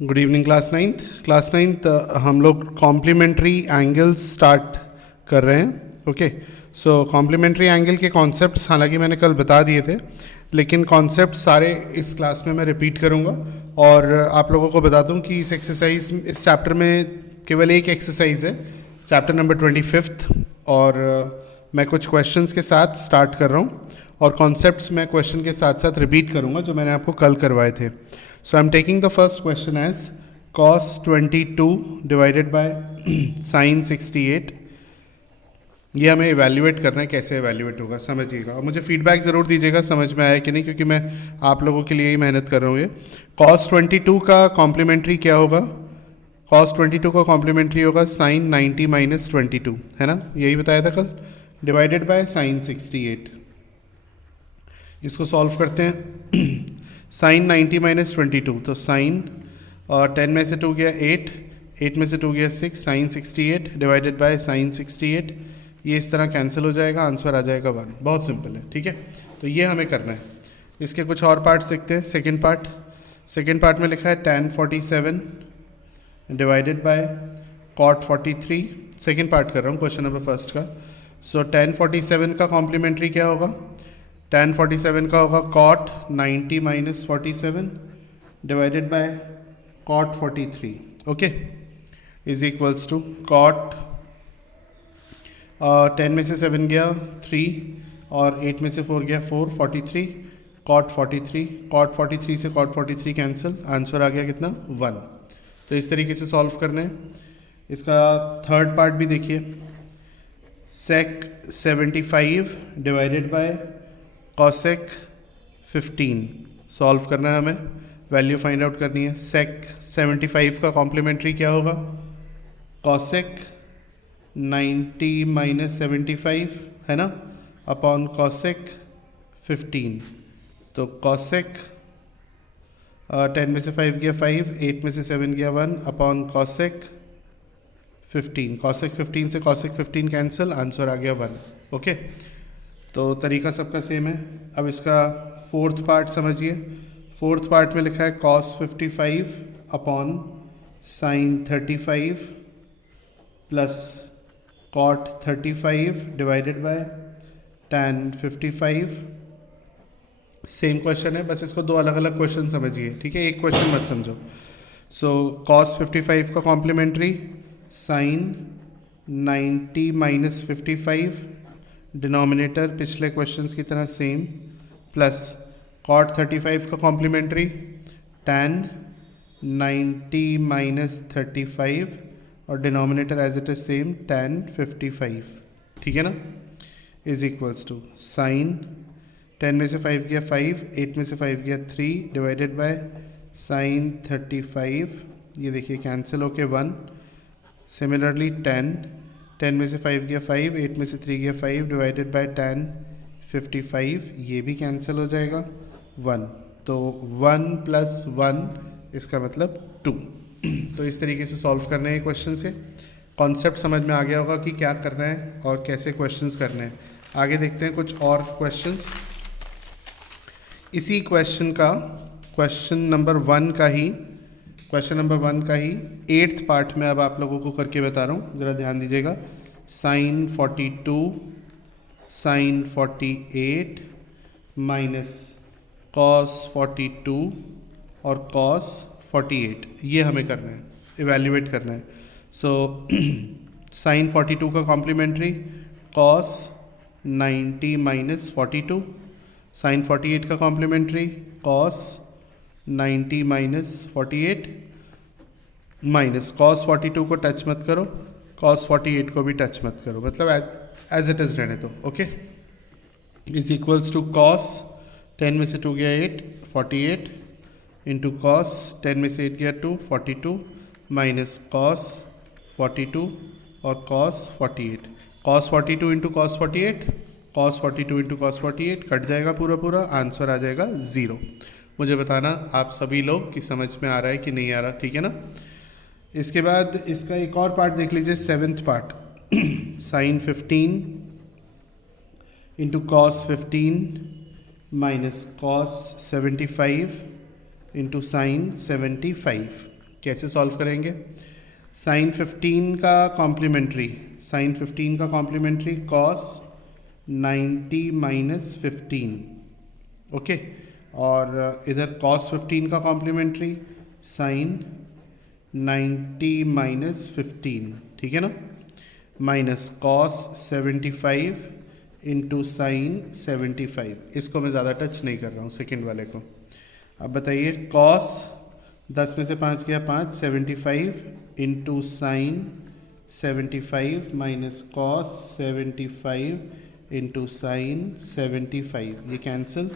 Good evening class ninth हम लोग complementary angles start कर रहे हैं। ओके, सो कॉम्प्लीमेंट्री एंगल के कॉन्सेप्ट्स हालांकि मैंने कल बता दिए थे, लेकिन कॉन्सेप्ट सारे इस क्लास में मैं रिपीट करूंगा। और आप लोगों को बता दूं कि इस चैप्टर में केवल एक एक्सरसाइज है, चैप्टर नंबर 25। और मैं कुछ क्वेश्चंस के साथ स्टार्ट कर रहा हूँ और कॉन्सेप्ट्स मैं क्वेश्चन के साथ साथ रिपीट करूँगा जो मैंने आपको कल करवाए थे। So I'm taking the first question as cos 22 divided by sin 68। ये हमें इवैल्यूएट करना है, कैसे इवैल्यूएट होगा समझिएगा और मुझे फीडबैक ज़रूर दीजिएगा समझ में आया कि नहीं, क्योंकि मैं आप लोगों के लिए ही मेहनत कर रहा हूँ। ये cos 22 का कॉम्प्लीमेंट्री क्या होगा? cos 22 का कॉम्प्लीमेंट्री होगा sin 90 माइनस 22, है ना, यही बताया था कल, डिवाइडेड बाय sin 68। इसको सॉल्व करते हैं। साइन 90 माइनस 22, तो साइन 10 में से 2 गया 8, 8 में से 2 गया 6, साइन 68 डिवाइडेड बाय साइन 68। ये इस तरह कैंसिल हो जाएगा, आंसर आ जाएगा 1। बहुत सिंपल है, ठीक है। तो ये हमें करना है। इसके कुछ और पार्ट्स देखते हैं। सेकेंड पार्ट में लिखा है tan 47 divided by cot 43। Second part कर रहा हूँ क्वेश्चन नंबर फर्स्ट का। सो tan 47 का कॉम्प्लीमेंट्री क्या होगा? tan 47 का होगा cot 90 minus 47 divided by cot 43, okay, is equals to cot 10 में से 7 गया 3 और 8 में से 4 गया 4, 43, cot 43 से cot 43 कैंसिल, आंसर आ गया कितना? 1। तो इस तरीके से सॉल्व करना है। इसका थर्ड पार्ट भी देखिए, sec 75 divided by cosec 15 solve करना है हमें, वैल्यू फाइंड आउट करनी है। sec 75 का कॉम्प्लीमेंट्री क्या होगा? cosec 90 माइनस 75, है ना, अपॉन cosec 15। तो cosec 10 में से 5 गया 5, 8 में से 7 गया 1, अपॉन cosec 15। cosec 15 से cosec 15 कैंसिल, आंसर आ गया 1, ओके। तो तरीका सबका सेम है। अब इसका फोर्थ पार्ट समझिए। फोर्थ पार्ट में लिखा है cos 55 upon sin 35 plus cot 35 divided by tan 55। Same question है, बस इसको दो अलग अलग क्वेश्चन समझिए, ठीक है, एक क्वेश्चन मत समझो। सो cos 55 का कॉम्प्लीमेंट्री sin 90 माइनस 55, डिनोमिनेटर पिछले क्वेश्चंस की तरह सेम, प्लस cot 35 का कॉम्प्लीमेंट्री tan 90 माइनस 35 और denominator as it is same tan 55, ठीक है ना, इज इक्वल्स टू साइन 10 में से 5 गया 5, 8 में से 5 गया 3 डिवाइडेड बाय साइन 35। ये देखिए कैंसिल होके 1। सिमिलरली 10 में से 5 गया 5, 8 में से 3 गया 5 डिवाइडेड बाय tan 55, ये भी कैंसिल हो जाएगा 1। तो 1 प्लस 1 इसका मतलब 2। तो इस तरीके से सॉल्व करने हैं क्वेश्चन से। कॉन्सेप्ट समझ में आ गया होगा कि क्या करना है और कैसे क्वेश्चंस करने हैं। आगे देखते हैं कुछ और क्वेश्चंस। इसी क्वेश्चन नंबर 1 का ही 8th पार्ट में अब आप लोगों को करके बता रहा हूँ, ज़रा ध्यान दीजिएगा। sin 42 sin 48 माइनस cos 42 और cos 48, ये हमें करना है, इवैल्यूएट करना है। सो sin 42 का कॉम्प्लीमेंट्री cos 90 माइनस 42, sin 48 का कॉम्प्लीमेंट्री cos 90 माइनस 48 माइनस cos 42 को टच मत करो, cos 48 को भी टच मत करो, मतलब एज इट इज़ रहने दो, okay. Is equals to cos 10 में से 2 गया 8, 48 इंटू cos 10 में से 8 गया 2, 42 माइनस cos 42 और cos 48। cos 42 into cos 48, cos 42 into cos 48 cut जाएगा पूरा, आंसर आ जाएगा 0। मुझे बताना आप सभी लोग कि समझ में आ रहा है कि नहीं आ रहा, ठीक है ना। इसके बाद इसका एक और पार्ट देख लीजिए, 7th part. sin 15 into cos 15 minus cos 75 into sine 75, कैसे सॉल्व करेंगे? साइन 15 का कॉम्प्लीमेंट्री, साइन 15 का कॉम्प्लीमेंट्री कॉस 90 माइनस 15, ओके। और इधर कॉस 15 का कॉम्प्लीमेंट्री साइन 90 माइनस 15, ठीक है ना, माइनस कॉस 75 इंटू साइन 75। इसको मैं ज़्यादा टच नहीं कर रहा हूँ, सेकेंड वाले को। अब बताइए, कॉस 10 में से 5 गया 5, 75 into sine 75 minus cos 75 into sine 75, ये कैंसिल,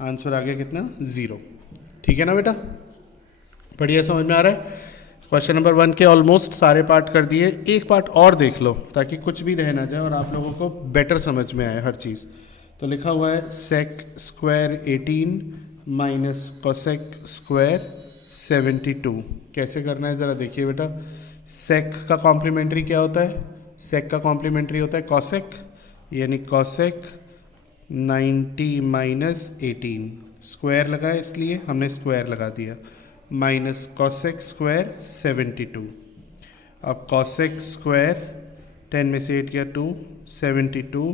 आंसर आ गया कितना? 0। ठीक है ना बेटा, बढ़िया, समझ में आ रहा है? क्वेश्चन नंबर 1 के ऑलमोस्ट सारे पार्ट कर दिए। एक पार्ट और देख लो ताकि कुछ भी रह ना जाए और आप लोगों को बेटर समझ में आए हर चीज़। तो लिखा हुआ है sec square 18 minus cosec square 72। कैसे करना है ज़रा देखिए बेटा। सेक का कॉम्प्लीमेंट्री क्या होता है? सेक का कॉम्प्लीमेंट्री होता है कॉसेक, यानी कॉसेक 90 माइनस 18। स्क्वायर लगा है इसलिए हमने स्क्वायर लगा दिया, माइनस कॉसेक स्क्वायर 72। अब कॉसेक स्क्वायर 10 में से 8 गया 2, 72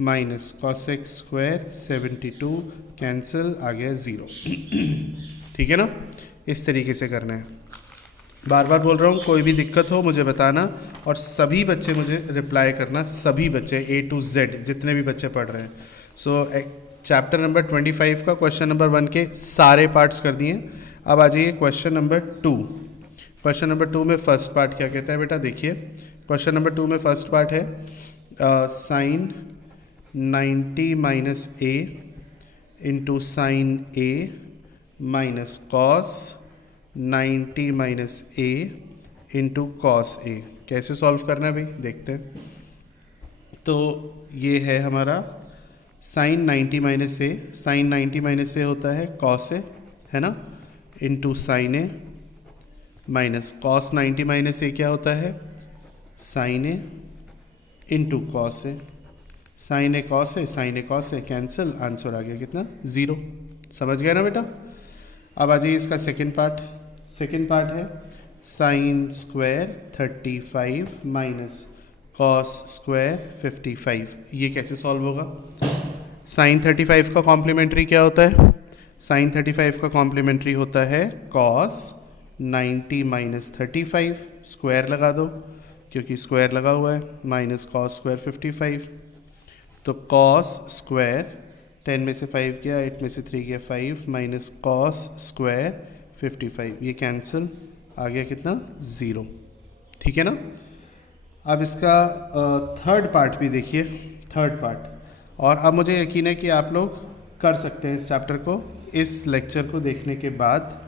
माइनस कॉसेक स्क्वायर 72, कैंसिल, आ गया 0। ठीक है ना, इस तरीके से करना है। बार बार बोल रहा हूँ, कोई भी दिक्कत हो मुझे बताना और सभी बच्चे मुझे रिप्लाई करना, सभी बच्चे A to Z जितने भी बच्चे पढ़ रहे हैं। सो चैप्टर नंबर 25 का क्वेश्चन नंबर 1 के सारे पार्ट्स कर दिए। अब आ जाइए क्वेश्चन नंबर 2। क्वेश्चन नंबर 2 में फर्स्ट पार्ट क्या कहता है बेटा, देखिए। क्वेश्चन नंबर 2 में फर्स्ट पार्ट है sine 90 minus A into sine A minus cos 90 minus A into cos A। कैसे सॉल्व करना है भाई, देखते हैं। तो ये है हमारा sine 90 minus A, sine 90 minus A होता है कॉस A, है ना, into sine A minus cos 90 minus A क्या होता है? Sine A into cos A, sine A cos A, sine A cos A, cancel, answer आ गया कितना? 0। समझ गया ना बेटा? अब आ जाइए इसका सेकंड पार्ट। सेकंड पार्ट है sine square 35 minus cos square 55। ये कैसे सॉल्व होगा? साइन 35 का कॉम्प्लीमेंट्री क्या होता है? साइन 35 का कॉम्प्लीमेंट्री होता है कॉस 90 माइनस 35, स्क्वायर लगा दो क्योंकि स्क्वायर लगा हुआ है, माइनस कॉस स्क्वायर 55। तो कॉस स्क्वायर 10 में से 5 गया, 8 में से 3 गया 5, माइनस कॉस स्क्वायर 55, ये कैंसिल, आ गया कितना? 0। ठीक है ना। अब इसका थर्ड पार्ट भी देखिए, थर्ड पार्ट। और अब मुझे यकीन है कि आप लोग कर सकते हैं इस चैप्टर को, इस लेक्चर को देखने के बाद,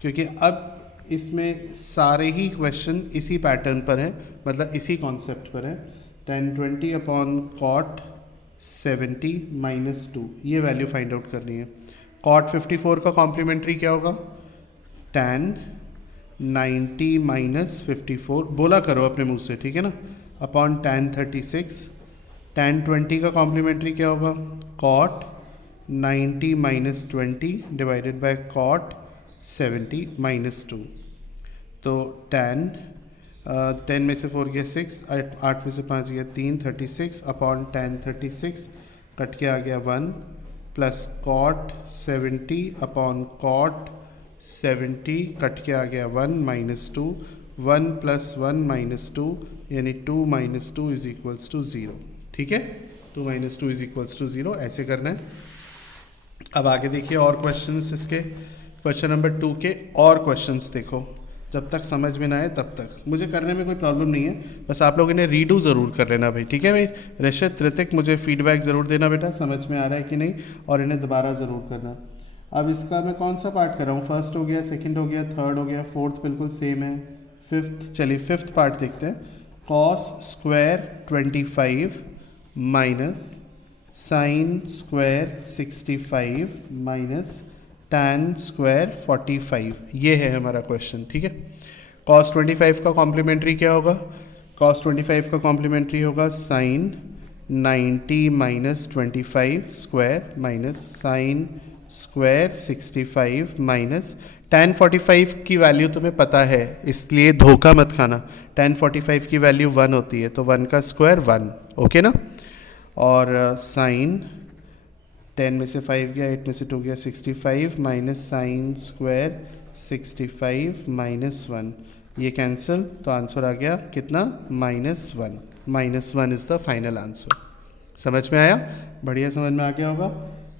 क्योंकि अब इसमें सारे ही क्वेश्चन इसी पैटर्न पर है, मतलब इसी कॉन्सेप्ट पर है। tan 20 अपॉन कॉट 70 माइनस 2, ये वैल्यू फाइंड आउट करनी है। कॉट 54 का कॉम्प्लीमेंट्री क्या होगा? tan 90 माइनस 54, बोला करो अपने मुंह से, ठीक है ना, अपॉन tan 36। tan 20 का कॉम्प्लीमेंट्री क्या होगा? Cot 90 minus 20 divided by cot 70 minus 2। तो tan 10 में से 4 गया 6, 8 में से 5 गया 3, 36 अपॉन tan 36 कट के आ गया 1 plus cot 70 upon cot 70 cut के आ गया 1 माइनस 2, 1 प्लस 1 माइनस 2, यानी 2 माइनस 2 इज इक्वल्स टू 0। ठीक है, 2 माइनस 2 इज इक्वल्स टू 0, ऐसे करना है। अब आगे देखिए और क्वेश्चंस इसके, क्वेश्चन नंबर 2 के और क्वेश्चंस देखो। जब तक समझ में ना आए तब तक मुझे करने में कोई प्रॉब्लम नहीं है, बस आप लोग इन्हें रीडू ज़रूर कर लेना भाई, ठीक है भाई। ऋषित, ऋतिक, मुझे फीडबैक ज़रूर देना बेटा, समझ में आ रहा है कि नहीं, और इन्हें दोबारा ज़रूर करना। अब इसका मैं कौन सा पार्ट कर रहा हूँ? फर्स्ट हो गया, सेकंड हो गया, थर्ड हो गया, फोर्थ बिल्कुल सेम है, फिफ्थ। चलिए फिफ्थ पार्ट देखते हैं। Cos square 25 minus sine square 65 minus tan square 45, ये है हमारा क्वेश्चन। ठीक है, कॉस 25 का कॉम्प्लीमेंट्री क्या होगा? कॉस 25 का कॉम्प्लीमेंट्री होगा sine 90 minus 25 square minus sine square 65 minus tan 45 की वैल्यू तुम्हें पता है, इसलिए धोखा मत खाना। tan 45 की वैल्यू 1 होती है, तो 1 का स्क्वायर 1, ओके ना। और साइन 10 में से 5 गया, 8 में से 2 गया, 65 माइनस साइन स्क्वायर 65 माइनस 1, ये कैंसिल, तो आंसर आ गया कितना, -1। -1 इज़ द फाइनल आंसर। समझ में आया? बढ़िया समझ में आ गया होगा।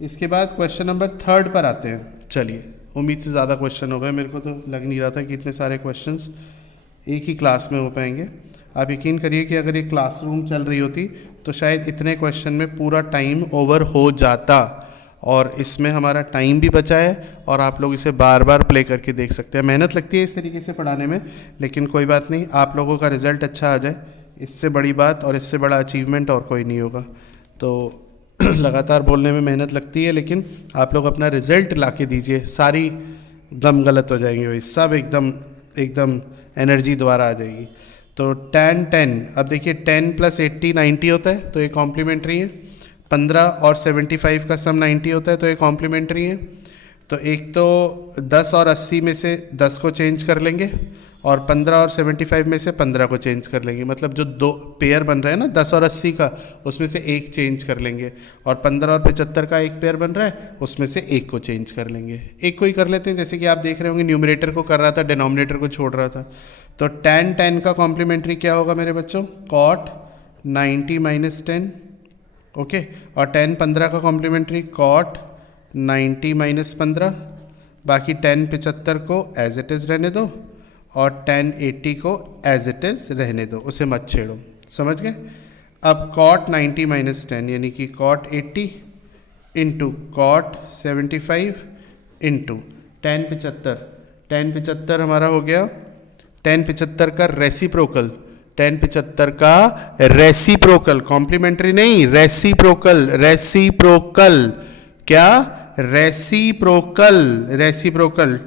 इसके बाद क्वेश्चन नंबर 3 पर आते हैं। चलिए, उम्मीद से ज़्यादा क्वेश्चन हो गए, मेरे को तो लग नहीं रहा था कि इतने सारे क्वेश्चंस एक ही क्लास में हो पाएंगे। आप यकीन करिए कि अगर ये क्लासरूम चल रही होती तो शायद इतने क्वेश्चन में पूरा टाइम ओवर हो जाता, और इसमें हमारा टाइम भी बचा है और आप लोग इसे बार बार प्ले करके देख सकते हैं। मेहनत लगती है इस तरीके से पढ़ाने में, लेकिन कोई बात नहीं, आप लोगों का रिज़ल्ट अच्छा आ जाए, इससे बड़ी बात और इससे बड़ा अचीवमेंट और कोई नहीं होगा। तो लगातार बोलने में मेहनत लगती है, लेकिन आप लोग अपना रिज़ल्ट ला के दीजिए, सारी गम गलत हो जाएंगे भाई, सब एकदम एनर्जी दोबारा आ जाएगी। तो tan 10, अब देखिए 10 + 80 90 होता है, तो ये कॉम्प्लीमेंट्री है। 15 और 75 का सम 90 होता है, तो ये कॉम्प्लीमेंट्री है। तो एक तो 10 और 80 में से 10 को चेंज कर लेंगे, और 15 और 75 में से 15 को चेंज कर लेंगे। मतलब जो दो पेयर बन रहा है ना 10 और 80 का, उसमें से एक चेंज कर लेंगे, और 15 और 75 का एक पेयर बन रहा है, उसमें से एक को चेंज कर लेंगे। एक को ही कर लेते हैं, जैसे कि आप देख रहे होंगे न्यूमरेटर को कर रहा था, डिनोमिनेटर को छोड़ रहा था। तो tan 10 का कॉम्प्लीमेंट्री क्या होगा मेरे बच्चों, cot 90 - 10, ओके। और tan 15 का कॉम्प्लीमेंट्री cot 90 - 15। बाकी tan 75 को एज इट इज़ रहने दो, और tan 80 को एज इट इज़ रहने दो, उसे मत छेड़ो। समझ गए? अब cot 90 - 10 यानी कि cot 80 into cot 75 into tan 75। tan 75 हमारा हो गया, tan 75 का रेसिप्रोकल, tan 75 का रेसिप्रोकल, कॉम्प्लीमेंट्री नहीं, रेसिप्रोकल। रेसिप्रोकल क्या? रेसिप्रोकल।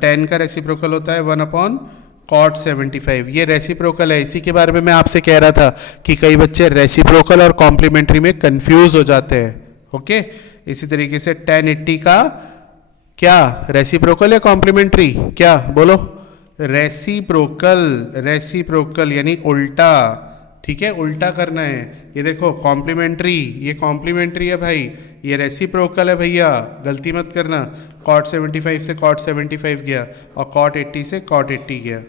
tan का रेसिप्रोकल होता है 1/cot 75। ये रेसिप्रोकल है, इसी के बारे में मैं आपसे कह रहा था कि कई बच्चे रेसिप्रोकल और कॉम्प्लीमेंट्री में कंफ्यूज हो जाते हैं, ओके। इसी तरीके से tan 80 का क्या, रेसिप्रोकल या कॉम्प्लीमेंट्री, क्या बोलो? रेसिप्रोकल यानी उल्टा, ठीक है, उल्टा करना है। ये देखो कॉम्प्लीमेंट्री, ये कॉम्प्लीमेंट्री है भाई, ये रेसिप्रोकल है भैया, गलती मत करना। cot 75 से cot 75 गया, और cot 80 से cot 80 गया।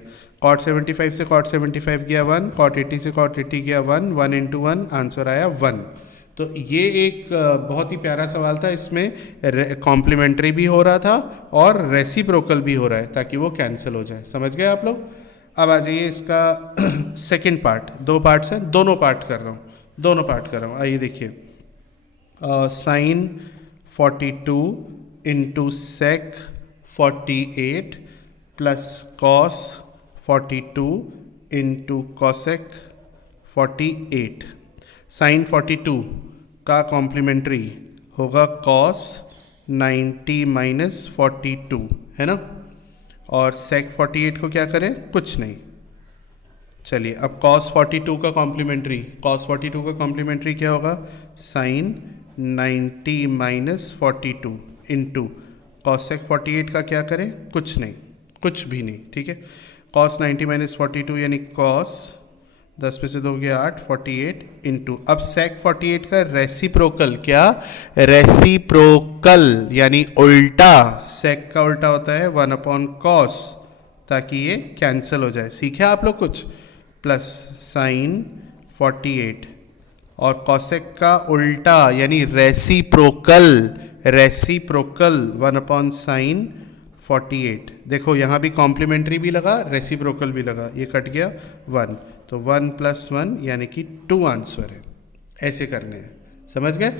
cot 75 से cot 75 गया 1, cot 80 से cot 80 गया 1, 1 × 1 आंसर आया 1। तो ये एक बहुत ही प्यारा सवाल था, इसमें कॉम्प्लीमेंट्री भी हो रहा था और रेसिप्रोकल भी हो रहा है, ताकि वो कैंसिल हो जाए। समझ गए आप लोग? अब आ जाइए इसका सेकंड पार्ट। 2 पार्ट्स हैं, दोनों पार्ट कर रहा हूँ। आइए देखिए, sine 42 into sec 48 plus cos 42 into cosec 48। Sine 42 का कॉम्प्लीमेंट्री होगा cos 90 - 42, है ना। और sec 48 को क्या करें, कुछ नहीं। चलिए, अब cos 42 का कॉम्प्लीमेंट्री क्या होगा, साइन 90 - 42 इंटू cosec 48 का क्या करें, कुछ नहीं, कुछ भी नहीं, ठीक है। cos 90 - 42 यानी cos 10 में से 2 गया 8, 48 इंटू, अब sec 48 का रेसिप्रोकल, क्या, रेसिप्रोकल यानी उल्टा। sec का उल्टा होता है 1/cos, ताकि ये कैंसिल हो जाए। सीखे आप लोग कुछ? प्लस साइन 48 और cosec का उल्टा यानी रेसिप्रोकल 1/sin 48। देखो यहाँ भी कॉम्प्लीमेंट्री भी लगा, रेसिप्रोकल भी लगा, ये कट गया 1, तो 1 + 1 यानी कि 2 आंसर है। ऐसे करने हैं, समझ गए?